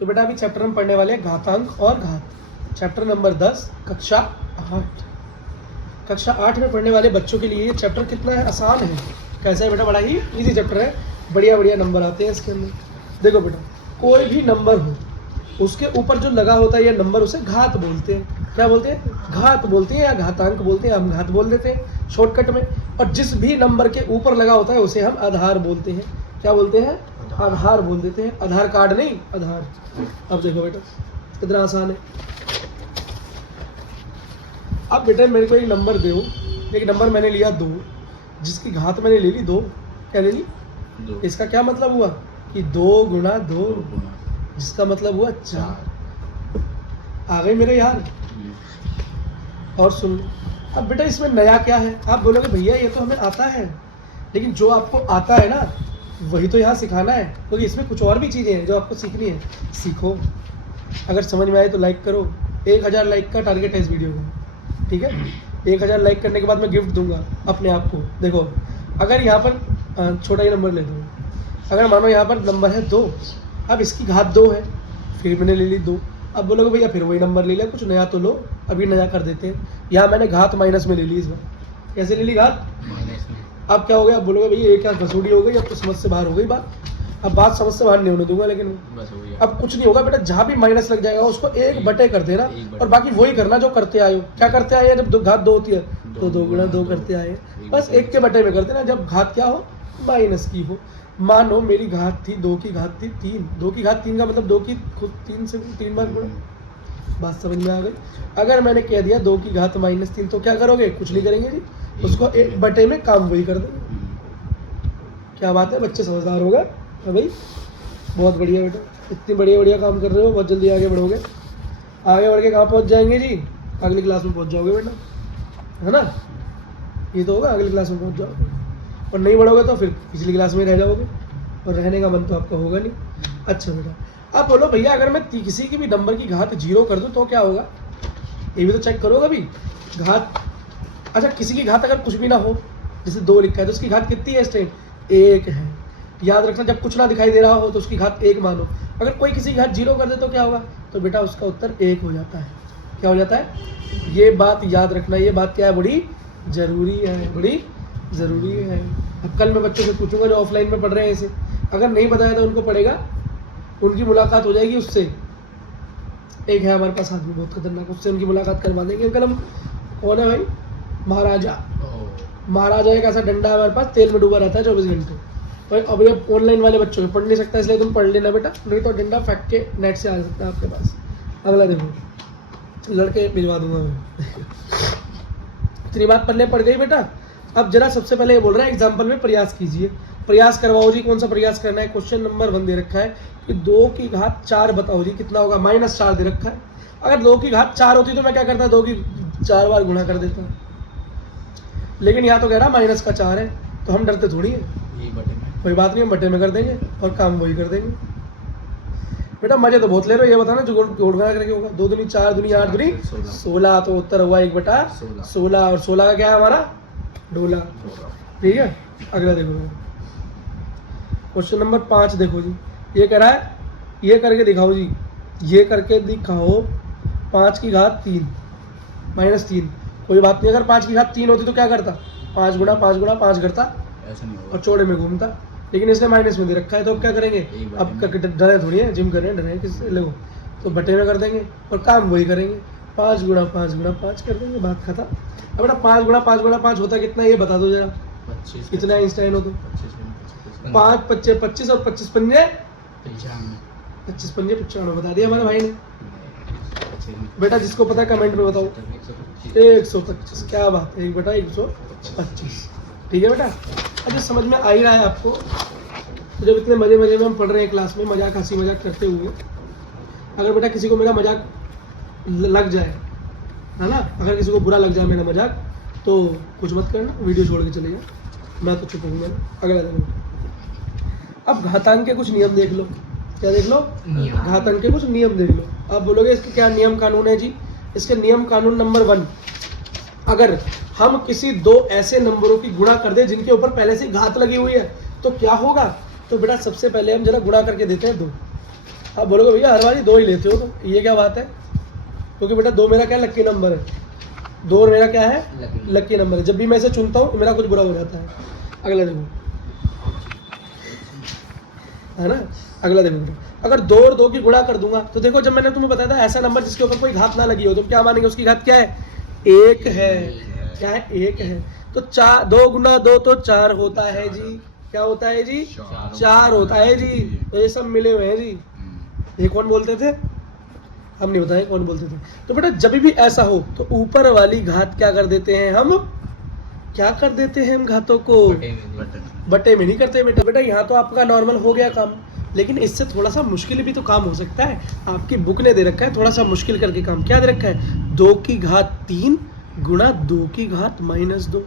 तो बेटा अभी चैप्टर हम पढ़ने वाले हैं घातांक और घात, चैप्टर नंबर 10 कक्षा 8। कक्षा 8 में पढ़ने वाले बच्चों के लिए ये चैप्टर कितना है, आसान है। कैसा है बेटा, बड़ा ही इजी चैप्टर है, बढ़िया बढ़िया नंबर आते हैं इसके अंदर। देखो बेटा, कोई भी नंबर हो उसके ऊपर जो लगा होता है ये नंबर, उसे घात बोलते हैं। क्या बोलते हैं? घात बोलते हैं या घातांक बोलते हैं, हम घात बोल देते हैं शॉर्टकट में। और जिस भी नंबर के ऊपर लगा होता है उसे हम आधार बोलते हैं। क्या बोलते हैं? आधार बोल देते हैं, आधार कार्ड नहीं, आधार। अब देखो बेटा कितना आसान है। अब बेटा मेरे को एक नंबर दो, एक नंबर मैंने लिया 2, जिसकी घात मैंने ले ली 2। क्या ले ली? 2। इसका क्या मतलब हुआ कि 2 गुणा 2, जिसका मतलब हुआ 4। आ गई मेरे यार। और सुन लो, अब बेटा इसमें नया क्या है? आप बोलोगे भैया ये तो हमें आता है, लेकिन जो आपको आता है ना वही तो यहाँ सिखाना है, क्योंकि इसमें कुछ और भी चीज़ें हैं जो आपको सीखनी है। सीखो, अगर समझ में आए तो लाइक करो। 1000 लाइक का टारगेट है इस वीडियो का, ठीक है? 1000 लाइक करने के बाद मैं गिफ्ट दूंगा अपने आप को। देखो, अगर यहाँ पर छोटा ही नंबर ले दो, अगर मानो यहाँ पर नंबर है 2, अब इसकी घात 2 है, फिर मैंने ले ली 2। अब बोलोगे भैया फिर वही नंबर ले लिया, कुछ नया तो लो। अभी नया कर देते हैं, यहाँ मैंने घात माइनस में ले ली इस बार। कैसे ले ली घात? अब क्या हो गया? अब बोलोगे भैया ये क्या घसोड़ी हो गई, अब तो समझ से बाहर हो गई बात। अब बात समझ से बाहर नहीं होने दूंगा, लेकिन बस हो गया। अब कुछ नहीं होगा बेटा, जहाँ भी माइनस लग जाएगा उसको 1 बटे कर देना, और बाकी वही करना जो करते आए हो। क्या करते आए हैं? जब घात 2 होती है तो 2 गुणा 2 करते आए, बस 1 के बटे में कर देना जब घात क्या हो, माइनस की हो। मानो मेरी घात थी 2 की घात थी 3, 2 की घात 3 का मतलब 2 की खुद 3 से 3 बार गुणा। बात समझ में आ गई? अगर मैंने कह दिया 2 की घात -3 तो क्या करोगे? कुछ नहीं करेंगे जी, उसको 1 बटे में काम वही कर देंगे। क्या बात है, बच्चे समझदार होगा। हाँ भाई, बहुत बढ़िया बेटा, इतनी बढ़िया बढ़िया काम कर रहे हो, बहुत जल्दी आगे बढ़ोगे। आगे बढ़ के कहाँ पहुँच जाएंगे जी? अगली क्लास में पहुँच जाओगे बेटा, है ना? ये तो होगा, अगली क्लास में पहुँच जाओगे। और नहीं बढ़ोगे तो फिर पिछली क्लास में रह जाओगे, और रहने का मन तो आपका होगा नहीं। अच्छा बेटा, अब बोलो भैया अगर मैं किसी की भी नंबर की घात 0 कर दूँ तो क्या होगा? ये भी तो चेक करो कभी। घात, अच्छा किसी की घात अगर कुछ भी ना हो, जैसे 2 लिखा है तो उसकी घात कितनी है इस टाइम? 1 है। याद रखना, जब कुछ ना दिखाई दे रहा हो तो उसकी घात 1 मानो। अगर कोई किसी की घात 0 कर दे तो क्या होगा? तो बेटा उसका उत्तर 1 हो जाता है। क्या हो जाता है? ये बात याद रखना, ये बात क्या है, बड़ी ज़रूरी है, बड़ी ज़रूरी है। अब कल मैं बच्चों से पूछूंगा जो ऑफलाइन में पढ़ रहे हैं इसे, अगर नहीं बताया तो उनको पढ़ेगा, उनकी मुलाकात हो जाएगी उससे। एक है हमारे पास आदमी बहुत खतरनाक, उससे उनकी मुलाकात करवा देंगे। अंकल हम कौन है भाई? महाराजा। महाराजा एक ऐसा डंडा है हमारे पास, तेल में डूबा रहता है 24 घंटे। भाई अब ये ऑनलाइन वाले बच्चों को पढ़ नहीं सकता, इसलिए तुम पढ़ लेना बेटा, नहीं तो डंडा फेंक के नेट से आ सकता है आपके पास। अगला देखो, लड़के भिजवा दूंगा मैं। इतनी बात पढ़ने पड़ गई बेटा। अब जरा सबसे पहले ये बोल रहा है एग्जाम्पल में प्रयास कीजिए। प्रयास करवाओ जी, कौन सा प्रयास करना है? क्वेश्चन नंबर 1 दे रखा है कि 2 की घात 4 बताओ जी कितना होगा? -4 दे रखा है। अगर 2 की घात 4 होती तो मैं क्या करता? 2 की 4 बार गुणा कर देता, लेकिन यहाँ तो कह रहा माइनस का 4 है, तो हम डरते थोड़ी है। कोई बात नहीं, हम बटे में कर देंगे और काम वही कर देंगे। बेटा मजे तो बहुत ले रहे हो, ये बताना जो गुणा करके होगा। 2 दूनी 4 दूनी 8 दूनी 16, तो उत्तर हुआ 1/16। और 16 का क्या है हमारा? डोला। ठीक है, अगला देखो क्वेश्चन नंबर 5 देखो जी। ये कह रहा है, ये करके दिखाओ जी, ये करके दिखाओ 5 की घात 3 -3। कोई बात नहीं, अगर 5 की घात 3 होती तो क्या करता? 5 गुणा 5 गुणा 5 करता और चौड़े में घूमता, लेकिन इसने माइनस में दे रखा है, तो अब क्या करेंगे? अब डरे थोड़ी है, जिम कर रहे हैं, डरे किससे? लो तो बटे में कर देंगे और काम वही करेंगे। 5 गुणा 5 गुणा 5 कर देंगे, बात खत्म। अब बेटा 5 गुणा 5 गुणा 5 होता कितना, ये बता दो जरा। 25। कितना आइंस्टाइन हो तो? 5 5 25 और 25 पंजे 25 पंजे 95 बता दिया हमारे भाई ने। बेटा जिसको पता है कमेंट में बताओ। 125, क्या बात है, 1/125। ठीक है बेटा, अच्छा समझ में आ ही रहा है आपको? तो जब इतने मजे मजे में हम पढ़ रहे हैं क्लास में, मजाक हंसी मजाक करते हुए, अगर बेटा किसी को मेरा मजाक लग जाए, है ना, अगर किसी को बुरा लग जाए मेरा मजाक, तो कुछ मत करना, वीडियो छोड़ के चले जाओ, मैं तो चुप हूँ। मैं अगला देखो, अब घातांक के कुछ नियम देख लो। क्या देख लो? घातांक के कुछ नियम देख लो। आप बोलोगे इसके क्या नियम कानून है जी? इसके नियम कानून नंबर 1, अगर हम किसी 2 ऐसे नंबरों की गुणा कर दें जिनके ऊपर पहले से घात लगी हुई है तो क्या होगा? तो बेटा सबसे पहले हम जरा गुणा करके देते हैं 2। आप बोलोगे भैया हर बारी 2 ही लेते हो तो ये क्या बात है, क्योंकि बेटा 2 मेरा क्या लक्की नंबर है, 2 मेरा क्या है लक्की नंबर है। जब भी मैं इसे चुनता हूँ मेरा कुछ बुरा हो जाता है। अगला देखो, है ना, अगला देखो बेटा, अगर 2 और 2 की गुणा कर दूंगा तो देखो, जब मैंने तुम्हें बताया था ऐसा नंबर जिसके ऊपर कोई घात ना लगी हो, तो क्या मानेंगे उसकी घात क्या है, 1 है। क्या है, 1 है। तो 2 गुना 2 तो 4 होता है जी। क्या होता है जी, 4 होता है जी। तो ये सब मिले हुए हैं जी। ये कौन बोलते थे, हम नहीं बताएं कौन बोलते थे। तो बेटा जब भी ऐसा हो तो ऊपर वाली घात क्या कर देते हैं हम, क्या कर देते हैं हम घातों को बटे में नहीं करते बेटा। बेटा यहाँ तो आपका नॉर्मल हो गया काम, लेकिन इससे थोड़ा सा मुश्किल भी तो काम हो सकता है। आपकी बुक ने दे रखा है थोड़ा सा मुश्किल करके काम। क्या दे रखा है, 2 की घात 3 गुणा 2 की घात -2।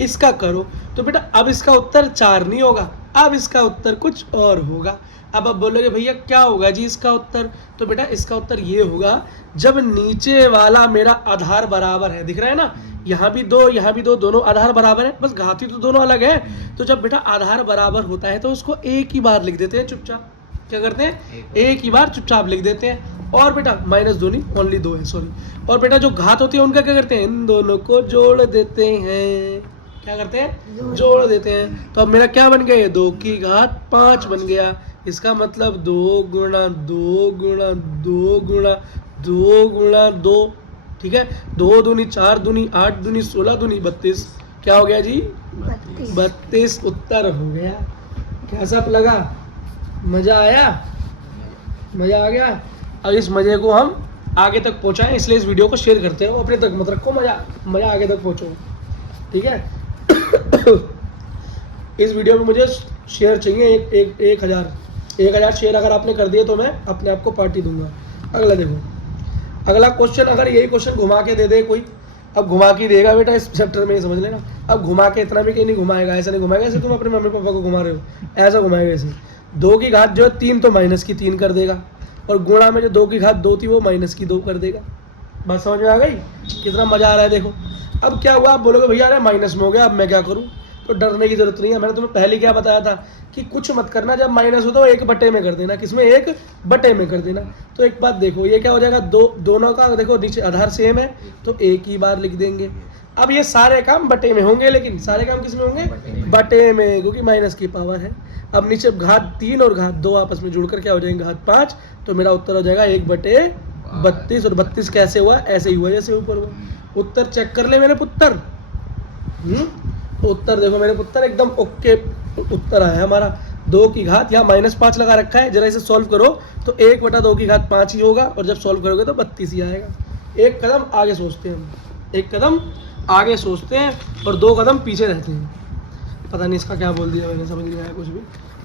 इसका करो तो बेटा अब इसका उत्तर 4 नहीं होगा, अब इसका उत्तर कुछ और होगा। अब आप बोलोगे भैया क्या होगा जी इसका उत्तर, तो बेटा इसका उत्तर ये होगा, जब नीचे वाला मेरा आधार बराबर है, दिख रहा है ना, यहाँ भी 2 यहाँ भी 2, दोनों आधार बराबर है, बस घाती तो दोनों अलग है। तो जब बेटा आधार बराबर होता है तो उसको एक ही बार लिख देते हैं चुपचाप। क्या करते हैं, एक ही बार चुपचाप लिख देते हैं। और बेटा -2 नहीं, ओनली 2 है, सॉरी। और बेटा जो घात होती है उनका क्या करते हैं, इन दोनों को जोड़ देते हैं। क्या करते हैं, जोड़ देते हैं। तो अब मेरा क्या बन गया, 2 की घात 5 बन गया। इसका मतलब 2 गुणा 2 गुणा 2 गुणा 2 गुणा 2, ठीक है। 2 दूनी 4 दूनी 8 दूनी 16 दूनी 32। क्या हो गया जी, 32 उत्तर हो गया। कैसा लगा, मजा आया, मजा आ गया। अब इस मजे को हम आगे तक पहुंचाएं, इसलिए इस वीडियो को शेयर करते हो, अपने तक मत रखो, मजा आगे तक पहुंचो, ठीक है। इस वीडियो में मुझे शेयर चाहिए 1000 शेयर अगर आपने कर दिए तो मैं अपने आप को पार्टी दूंगा। अगला देखो, अगला क्वेश्चन, अगर यही क्वेश्चन घुमा के दे दे कोई, अब घुमा के देगा बेटा इस चैप्टर में, समझ लेना। अब घुमा के इतना भी कहीं नहीं घुमाएगा, ऐसा नहीं घुमाएगा ऐसे तुम अपने मम्मी पापा को घुमा रहे हो, ऐसा घुमाएगा ऐसे। 2 की घात जो है 3 तो -3 कर देगा, और गुणा में जो 2 की घात 2 थी वो -2 कर देगा। बात समझ में आ गई, कितना मजा आ रहा है देखो। अब क्या हुआ, आप बोलोगे भैया अरे माइनस में हो गया, अब मैं क्या करूं, तो डरने की जरूरत नहीं है। मैंने तुम्हें पहले क्या बताया था कि कुछ मत करना, जब माइनस हो तो 1 बटे में कर देना। किसमें, 1 बटे में कर देना। तो एक बात देखो, ये क्या हो जाएगा, दोनों का देखो नीचे आधार सेम है तो एक ही बार लिख देंगे। अब ये सारे काम बटे में होंगे, लेकिन सारे काम किस में होंगे, बटे में, क्योंकि माइनस की पावर है। अब नीचे घात 3 और घात 2 आपस में जुड़कर क्या हो जाएंगे, घात 5। तो मेरा उत्तर हो जाएगा 1/32। और 32 कैसे हुआ, ऐसे ही हुआ जैसे ऊपर हुआ। उत्तर चेक कर ले मेरे पुत्र, उत्तर देखो मेरे पुत्र, एकदम ओके उत्तर आया हमारा। 2 की घात, यहाँ -5 लगा रखा है, जरा इसे सॉल्व करो तो 1/2 की घात 5 ही होगा, और जब सॉल्व करोगे तो 32 ही आएगा। एक कदम आगे सोचते हैं हम, एक कदम आगे सोचते हैं और 2 कदम पीछे रहते हैं। पता नहीं इसका क्या बोल दिया मैंने, समझ नहीं आया कुछ भी।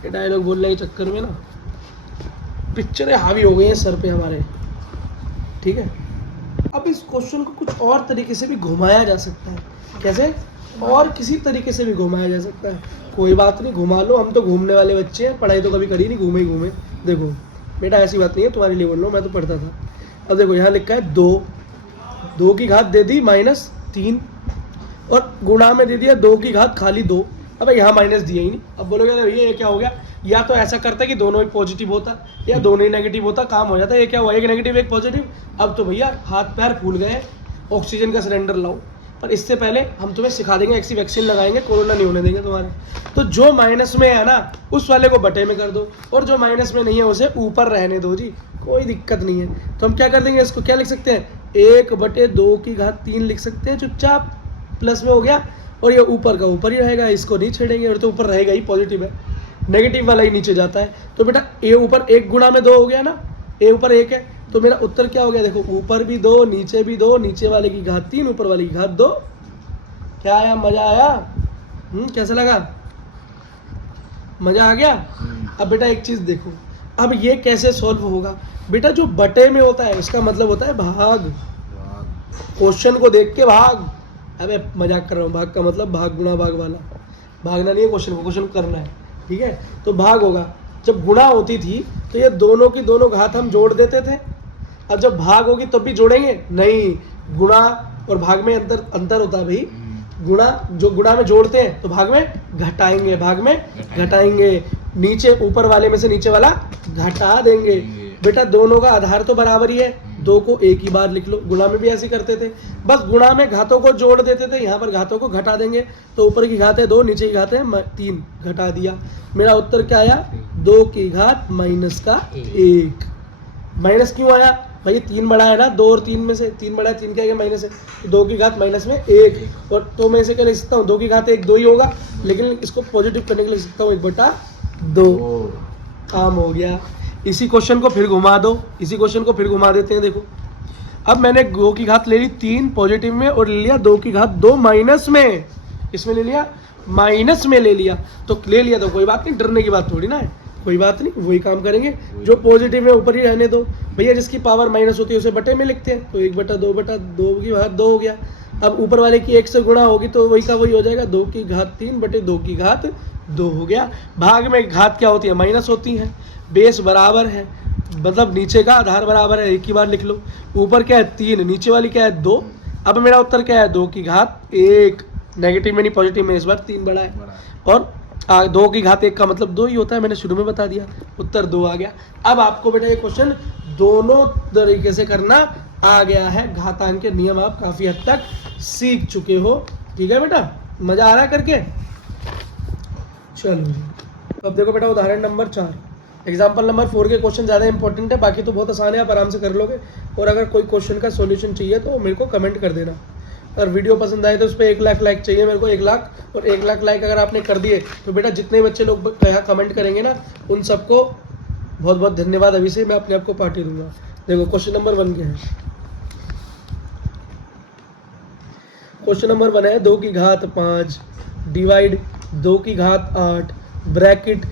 ये डायलॉग बोलने के चक्कर में ना पिक्चरें हावी हो गई हैं सर पे हमारे, ठीक है। अब इस क्वेश्चन को कुछ और तरीके से भी घुमाया जा सकता है। कैसे, और किसी तरीके से भी घुमाया जा सकता है। कोई बात नहीं, घुमा लो, हम तो घूमने वाले बच्चे हैं, पढ़ाई तो कभी करी नहीं, घूमे ही घूमे। देखो बेटा ऐसी बात नहीं है, तुम्हारे लिए बोल लो, मैं तो पढ़ता था। अब देखो यहाँ लिखा है 2 की घात दे दी -3, और गुणा में दे दिया 2 की घात खाली 2। अब यहाँ माइनस दिया ही नहीं। अब बोलोगे भैया ये क्या हो गया, या तो ऐसा करता कि दोनों ही पॉजिटिव होता या दोनों ही नेगेटिव होता, काम हो जाता। ये क्या हुआ, एक नेगेटिव एक पॉजिटिव। अब तो भैया हाथ पैर फूल गए, ऑक्सीजन का सिलेंडर लाओ। पर इससे पहले हम तुम्हें सिखा देंगे, ऐसी वैक्सीन लगाएंगे, कोरोना नहीं होने देंगे तुम्हारे। तो जो माइनस में है ना उस वाले को बटे में कर दो, और जो माइनस में नहीं है उसे ऊपर रहने दो जी, कोई दिक्कत नहीं है। तो हम क्या कर देंगे, इसको क्या लिख सकते हैं, 1/2 की घात 3 लिख सकते हैं चुपचाप, प्लस में हो गया। और ये ऊपर का ऊपर ही रहेगा, इसको नहीं छेड़ेंगे, और तो ऊपर रहेगा ही, पॉजिटिव है, नेगेटिव वाला ही नीचे जाता है। तो बेटा ए ऊपर 1 गुणा में 2 हो गया ना, ए ऊपर 1 है, तो मेरा उत्तर क्या हो गया, देखो ऊपर भी 2 नीचे भी 2, नीचे वाले की घात 3 ऊपर वाले की घात 2। क्या आया, मजा आया, कैसा लगा, मजा आ गया। अब बेटा एक चीज देखो, अब ये कैसे सॉल्व होगा। बेटा जो बटे में होता है उसका मतलब होता है भाग, क्वेश्चन को देख के भाग। अबे मजाक कर रहा हूँ, भाग का मतलब भाग गुणा भाग वाला, भागना नहीं है क्वेश्चन को, क्वेश्चन को करना है, ठीक है। तो भाग होगा, जब गुणा होती थी तो ये दोनों की दोनों घात हम जोड़ देते थे, अब जब भाग होगी तब भी जोड़ेंगे नहीं। गुणा और भाग में अंतर होता है भाई। गुणा जो गुणा में जोड़ते हैं तो भाग में घटाएंगे, भाग में घटाएंगे। नीचे ऊपर वाले में से नीचे वाला घटा देंगे। बेटा दोनों का आधार तो बराबर ही है, 2 को एक ही बार लिख लो। गुणा में भी ऐसे करते थे, बस गुणा में घातों को जोड़ देते थे, यहाँ पर घातों को घटा देंगे। तो ऊपर की घात है 2, नीचे की घात है 3, घटा दिया। मेरा उत्तर क्या आया? 2 की घात माइनस का 1। माइनस क्यों आया भाई? 3 बड़ा है ना, 2 और 3 में से 3 बड़ा है, 3 क्या है माइनस है, 2 की घात माइनस में 1। और तो मैं इसे क्या लिख सकता हूँ? 2 की घात 1 2 ही होगा, लेकिन इसको पॉजिटिव करने के लिए लिख सकता हूँ 1/2। काम हो गया। इसी क्वेश्चन को फिर घुमा दो, इसी क्वेश्चन को फिर घुमा देते हैं। देखो अब मैंने 2 की घात ले ली 3 पॉजिटिव में, और ले लिया 2 की घात 2 माइनस में। इसमें ले लिया माइनस में ले लिया, तो ले लिया तो कोई बात नहीं, डरने की बात थोड़ी ना है, कोई बात नहीं, वही काम करेंगे। जो पॉजिटिव है ऊपर ही रहने दो भैया, जिसकी पावर माइनस होती है उसे बटे में लिखते हैं, तो 1/2 की घात 2 हो गया। अब ऊपर वाले की 1 से गुणा होगी तो वही का वही हो जाएगा, 2 की घात 3 बटे 2 की घात 2 हो गया। भाग में घात क्या होती है? माइनस होती है। बेस बराबर है, मतलब नीचे का आधार बराबर है, एक ही बार लिख लो। ऊपर क्या है 3, नीचे वाली क्या है 2। अब मेरा उत्तर क्या है? 2 की घात 1। नेगेटिव में नहीं पॉजिटिव में, इस बार 3 बड़ा है, और 2 की घात 1 का मतलब 2 ही होता है, मैंने शुरू में बता दिया। उत्तर 2 आ गया। अब आपको बेटा ये क्वेश्चन दोनों तरीके से करना आ गया है। घातांक के नियम आप काफ़ी हद तक सीख चुके हो। ठीक है बेटा, मज़ा आ रहा है करके? चलो अब देखो बेटा उदाहरण नंबर 4। एग्जाम्पल नंबर 4 के क्वेश्चन ज़्यादा इंपॉर्टेंट है, बाकी तो बहुत आसान है, आप आराम से कर लोगे। और अगर कोई क्वेश्चन का सॉल्यूशन चाहिए तो मेरे को कमेंट कर देना। अगर वीडियो पसंद आए तो उस पर 1 लाख लाइक चाहिए मेरे को, 1 लाख। और 1 लाख लाइक अगर आपने कर दिए तो बेटा जितने बच्चे लोग यहाँ कमेंट करेंगे ना, उन सबको बहुत बहुत धन्यवाद। अभी से मैं अपने आप को पार्टी दूंगा। देखो क्वेश्चन नंबर 1 क्या है? क्वेश्चन नंबर 1 है 2 की घात 5 डिवाइड 2 की घात 8 ब्रैकेट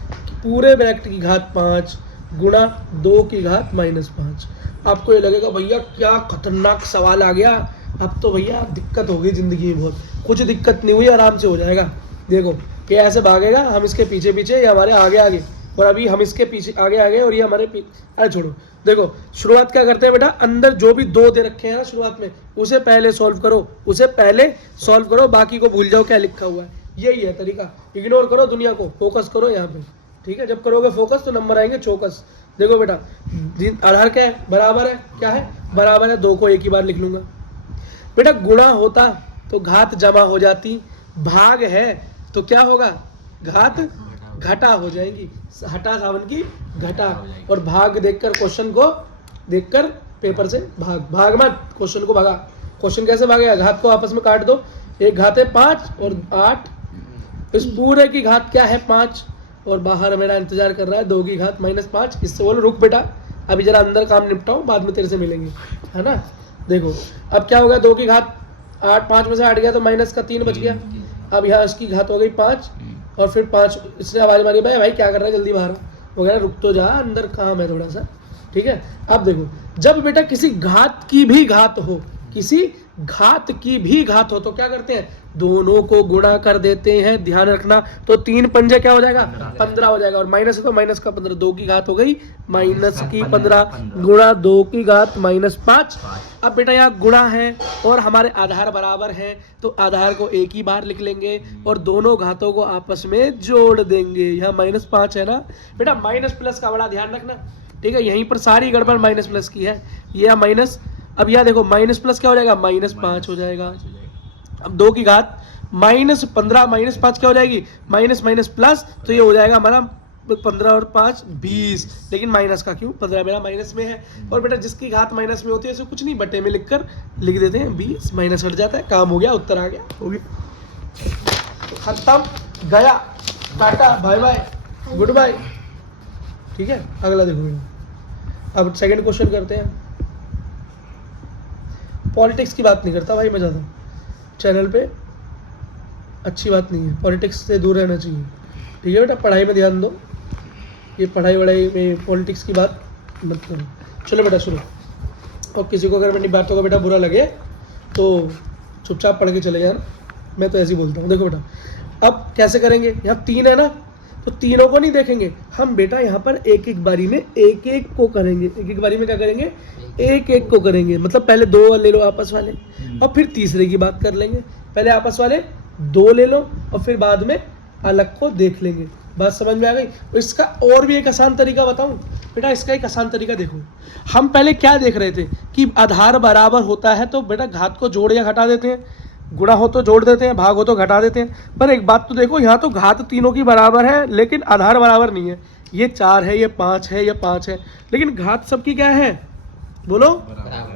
पूरे ब्रैकेट की घात 5 गुणा 2 की घात -5। आपको ये लगेगा भैया क्या खतरनाक सवाल आ गया, अब तो भैया दिक्कत होगी ज़िंदगी में। बहुत कुछ दिक्कत नहीं हुई, आराम से हो जाएगा। देखो ये ऐसे भागेगा, हम इसके पीछे पीछे, ये हमारे आगे आगे, और अभी हम इसके पीछे आगे आगे, और ये हमारे अरे छोड़ो। देखो शुरुआत क्या करते हैं बेटा, अंदर जो भी 2 दे रखे हैं ना शुरुआत में, उसे पहले सॉल्व करो, उसे पहले सॉल्व करो, बाकी को भूल जाओ क्या लिखा हुआ है। यही है तरीका, इग्नोर करो दुनिया को, फोकस करो यहाँ पे। ठीक है, जब करोगे फोकस तो नंबर आएंगे चौकस। देखो बेटा आधार क्या है? बराबर है। क्या है? बराबर है। 2 को एक ही बार लिख लूंगा। बेटा गुणा होता तो घात जमा हो जाती, भाग है तो क्या होगा? घात घटा हो जाएगी। हटा सावन की घटा। और भाग देखकर क्वेश्चन को देखकर पेपर से भाग मत, क्वेश्चन को भागा। क्वेश्चन कैसे भागेगा? घात को आपस में काट दो, एक घात है 5 और 8, इस पूरे की घात क्या है 5, और बाहर मेरा इंतजार कर रहा है 2 की घात -5। इससे बोलो रुक बेटा अभी जरा अंदर काम निपटाओ, बाद में तेरे से मिलेंगे, है ना। देखो अब क्या होगा, 2 की घात 8, 5 में से 8 गया तो माइनस का 3 बच गया। अब यहाँ इसकी घात हो गई 5, और फिर 5 इसने आवाज़ मारी, भाई क्या कर रहा है जल्दी बाहर हो गया, रुक तो जा, अंदर काम है थोड़ा सा। ठीक है, अब देखो जब बेटा किसी घात की भी घात हो, किसी घात की भी घात हो तो क्या करते हैं? दोनों को गुणा कर देते हैं। ध्यान रखना, तो 3 पंजे क्या हो जाएगा? 15 हो जाएगा, और माइनस है तो माइनस का 15, 2 की घात हो गई माइनस की 15 गुणा 2 की घात -5। अब बेटा यहाँ गुणा है और हमारे आधार बराबर है, तो आधार को एक ही बार लिख लेंगे और दोनों घातों को आपस में जोड़ देंगे। यहाँ -5 है ना बेटा, माइनस प्लस का बड़ा ध्यान रखना। ठीक है, यहीं पर सारी गड़बड़ माइनस प्लस की है, यह माइनस। अब यह देखो माइनस प्लस क्या हो जाएगा? -5 हो जाएगा। अब 2 की घात -15 -5 क्या हो जाएगी? माइनस माइनस प्लस, तो ये हो जाएगा हमारा 15 और 5 20। लेकिन माइनस का क्यों? 15 मेरा माइनस में है। और बेटा जिसकी घात माइनस में होती है उसे कुछ नहीं, बटे में लिख देते हैं 20, माइनस हट जाता है, काम हो गया, उत्तर आ गया, हो गया, खत्म, गया, tata, bye bye, goodbye. ठीक है, अगला देखो बेटा। अब सेकंड क्वेश्चन करते हैं। पॉलिटिक्स की बात नहीं करता भाई मैं ज़्यादा, चैनल पे अच्छी बात नहीं है, पॉलिटिक्स से दूर रहना चाहिए। ठीक है बेटा, पढ़ाई में ध्यान दो, ये पढ़ाई वढ़ाई में पॉलिटिक्स की बात मत करो। चलो बेटा शुरू। और किसी को अगर मेरी बातों का बेटा बुरा लगे तो चुपचाप पढ़ के चले जाना, मैं तो ऐसे ही बोलता हूँ। देखो बेटा अब कैसे करेंगे, यहाँ 3 है ना, तो तीनों को नहीं देखेंगे हम बेटा, यहाँ पर एक एक बारी में एक एक को करेंगे। एक एक बारी में क्या करेंगे? एक एक को करेंगे। मतलब पहले 2 ले लो आपस वाले, और फिर तीसरे की बात कर लेंगे। पहले आपस वाले 2 ले लो और फिर बाद में अलग को देख लेंगे। बात समझ में आ गई। इसका और भी एक आसान तरीका बताऊं बेटा, इसका एक आसान तरीका देखो। हम पहले क्या देख रहे थे कि आधार बराबर होता है तो बेटा घात को जोड़ या घटा देते हैं, गुणा हो तो जोड़ देते हैं, भाग हो तो घटा देते हैं। पर एक बात तो देखो, यहाँ तो घात तीनों की बराबर है लेकिन आधार बराबर नहीं है। ये 4 है, ये 5 है, ये 5 है, लेकिन घात सबकी क्या है बोलो,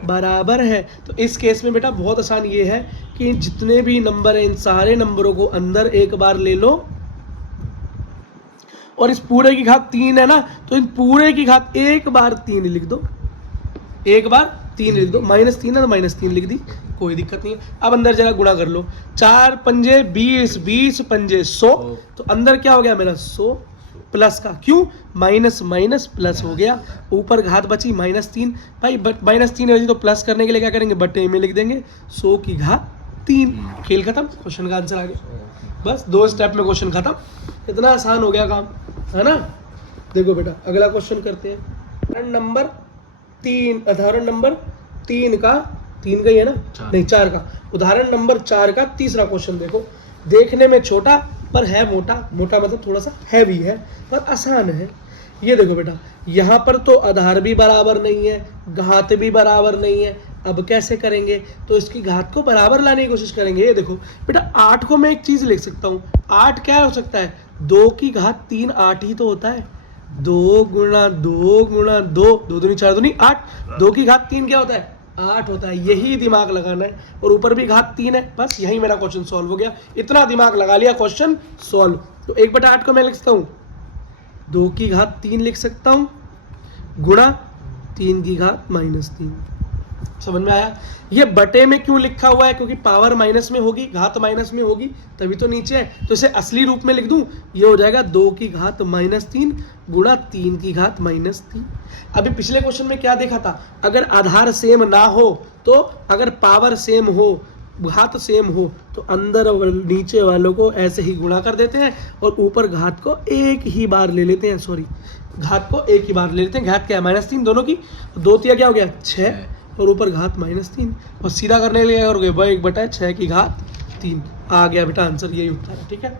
बराबर है। तो इस केस में बेटा बहुत आसान ये है कि जितने भी नंबर हैं इन सारे नंबरों को अंदर एक बार ले लो, और इस पूरे की घात 3 है ना, तो इन पूरे की घात एक बार 3 लिख दो, एक बार 3 लिख दो। -3 है तो -3 लिख दी, कोई दिक्कत नहीं है। अब अंदर जरा गुणा कर लो, 4 पंजे 20, 20 पंजे 100, तो अंदर क्या हो गया मेरा 100 प्लस का, क्यों माइनस माइनस प्लस हो गया, ऊपर घात बची -3। भाई -3 बची तो प्लस करने के लिए क्या करेंगे, बटे में लिख देंगे 100 की घात 3। खेल खत्म, क्वेश्चन का आंसर आ गया। बस 2 स्टेप में क्वेश्चन खत्म, इतना आसान हो गया काम, है ना। देखो बेटा अगला क्वेश्चन करते हैं। उदाहरण नंबर 3 का 3 का ही है ना, नहीं 4 का। उदाहरण नंबर 4 का तीसरा क्वेश्चन देखो। देखने में छोटा पर है मोटा, मोटा मतलब थोड़ा सा हैवी है पर आसान है। ये देखो बेटा, यहाँ पर तो आधार भी बराबर नहीं है, घात भी बराबर नहीं है। अब कैसे करेंगे, तो इसकी घात को बराबर लाने की कोशिश करेंगे। ये देखो बेटा 8 को मैं एक चीज़ लिख सकता हूँ, 8 क्या हो सकता है, 2 की घात 3 8 ही तो होता है। 2 गुणा 2 गुणा 2, 2 दूनी 4 दूनी 8, 2 की घात 3 क्या होता है, 8 होता है। यही दिमाग लगाना है, और ऊपर भी घात 3 है, बस यही मेरा क्वेश्चन सॉल्व हो गया। इतना दिमाग लगा लिया, क्वेश्चन सॉल्व। तो 1/8 को मैं लिख सकता हूँ 2 की घात 3 लिख सकता हूँ, गुणा 3 की घात -3। समझ में आया। ये बटे में क्यों लिखा हुआ है, क्योंकि पावर माइनस में होगी, घात माइनस में होगी, तभी तो नीचे है। तो इसे असली रूप में लिख दूं, ये हो जाएगा 2 की घात -3 गुणा 3 की घात -3। अभी पिछले क्वेश्चन में क्या देखा था, अगर आधार सेम ना हो, तो अगर पावर सेम हो, घात सेम हो, तो अंदर और नीचे वालों को ऐसे ही गुणा कर देते हैं, और ऊपर घात को एक ही बार ले लेते हैं। सॉरी, घात को एक ही बार ले लेते हैं। घात क्या है, -3 दोनों की, 2 तिया क्या हो गया 6, और ऊपर घात -3, और सीधा करने के लिए करोगे 1/6 की घात 3। आ गया बेटा आंसर, यही उत्तर है। ठीक है।